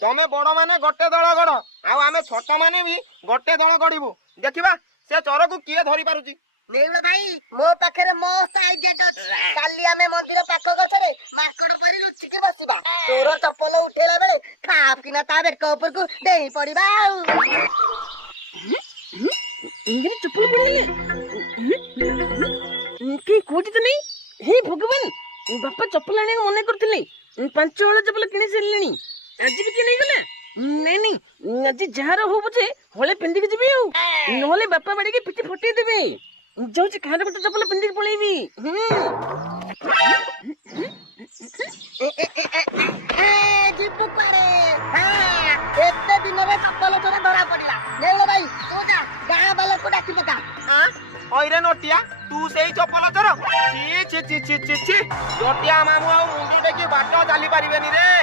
तमे बड़ माने गोटे दल गड़ आमे छोट माने भी गोटे दल गड़बू देखिबा से चोर को किए धरी पारुची। नेउल भाई मो पाखरे मस्त आइडिया अछि काली आमे मंदिर पाख गछरे मार्केट परि लुचिके बसिबा तोर चप्पल उठेला बेले खाप किना ता बेक ऊपर को देई पड़िबा इंजन चप्पल पड़ले के कोठी तो नहीं हे भगवान बापा चप्पल आने मने करथिले 5 हଳ चप्पल किने सेलेनी आज भी किने गला नहीं नहीं आज जहार हो बचे हळे पिंदी के जिबी नहले बापा बाड़ी के पिटी फटे देबे जाउची खाने को चप्पल पिंदी के पळेबी जिपु करे हां एते दिन रे चप्पल तोरे धरा पड़िला नेउल भाई तू जा गां वाला को डाकी पका हां ओइरे नोटिया तू सेई चप्पल चोर छी छी छी छी छी नोटिया मामू आ मुंडी देखि बाट चली परिबेनी रे।